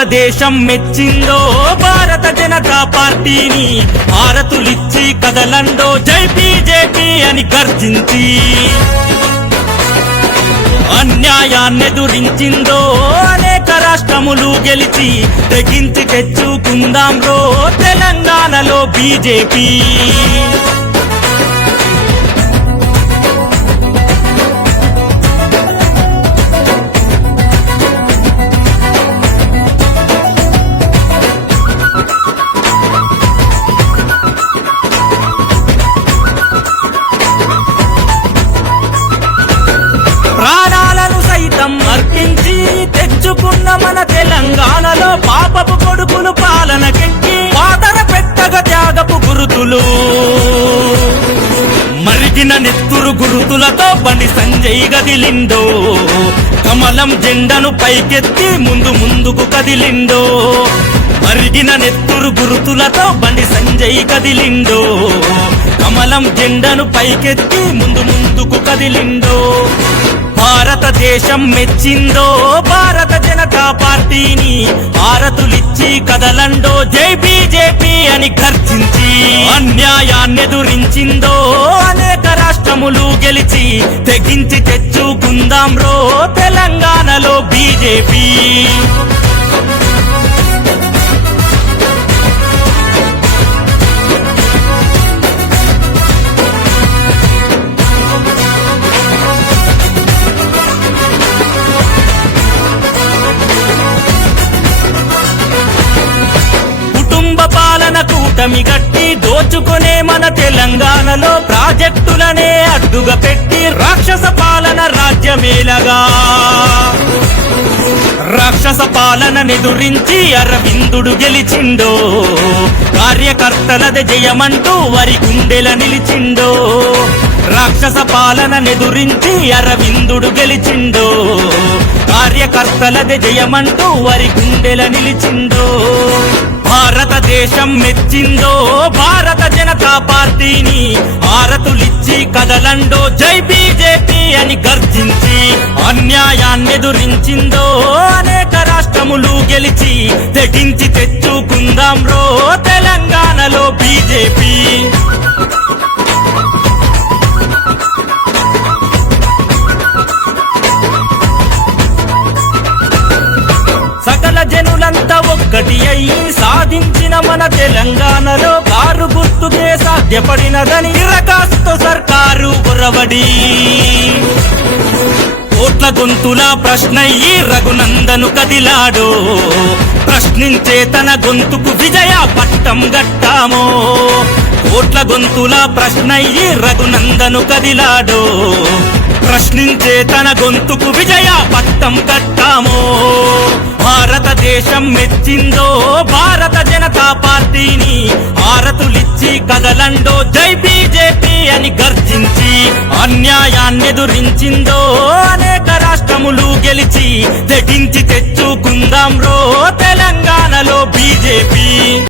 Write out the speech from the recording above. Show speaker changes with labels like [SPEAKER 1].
[SPEAKER 1] భారతదేశం మెచ్చిందో భారత జనతా పార్టీని భారతులిచ్చి కదలండో జై బీజేపీ అని గర్జించి. అన్యాయాన్నెదురించిందో అనేక రాష్ట్రములు గెలిచి తెగించి తెచ్చుకుందాం రో తెలంగాణలో బీజేపీ. నెత్తురు గురుతులతో బండి సంజయ్ గదిలిండో కమలం జెండను పైకెత్తి ముందు ముందుకు కదిలిండో మరిగిన నెత్తురు గురుతులతో బండి సంజయ్ కదిలిండో కమలం జెండను పైకెత్తి ముందు ముందుకు కదిలిండో భారతదేశం మెచ్చిందో భారత జనతా పార్టీని భారతులిచ్చి కదలండో జై బీజేపీ అని గర్జించి అన్యాయాన్నెదురించిందో అనేక గెలిచి తెగించి తెచ్చుకుందాం రో తెలంగాణలో బీజేపీ. కూటమి కట్టి దోచుకునే మన తెలంగాణలో ప్రాజెక్టులనే అడ్డుగా పెట్టి రాక్షస పాలన రాజ్యమేలగా. రాక్షస పాలన నిదురించి అరవిందుడు గెలిచిండో కార్యకర్తలది జయమంటూ వరి గుండెల నిలిచిండో రాక్షస పాలన నిదురించి అరవిందుడు గెలిచిండో కార్యకర్తలది జయమంటూ వరి గుండెల నిలిచిండో. భారతదేశం మెచ్చిందో భారత జనతా పార్టీని ఆరతులిచ్చి కదలండో జై బీజేపీ అని గర్జించి అన్యాయాన్నెదురించిందో అనేక రాష్ట్రములు గెలిచి తెగించి తెచ్చుకుందాం రో తెలంగాణ. ఒకటి అయి సాధించిన మన తెలంగాణలో కారు గుర్తుకే సాధ్యపడినదని దరఖాస్తు సర్కారు ఉరవడి కోట్ల గొంతుల ప్రశ్నయ్యి రఘునందను కదిలాడో. ప్రశ్నించే తన గొంతుకు విజయ పట్టం గట్టామో. కోట్ల గొంతుల ప్రశ్నయ్యి రఘునందను కదిలాడో. ప్రశ్నించే తన గొంతుకు విజయ పట్టం కట్టామో. భారతదేశం మెచ్చిందో భారత జనతా పార్టీని ఆరతులిచ్చి కదలండో జై బీజేపీ అని గర్జించి అన్యాయాన్నెదురించిందో అనేక రాష్ట్రములు గెలిచి తెగించి తెచ్చుకుందాం రో తెలంగాణలో బీజేపీ.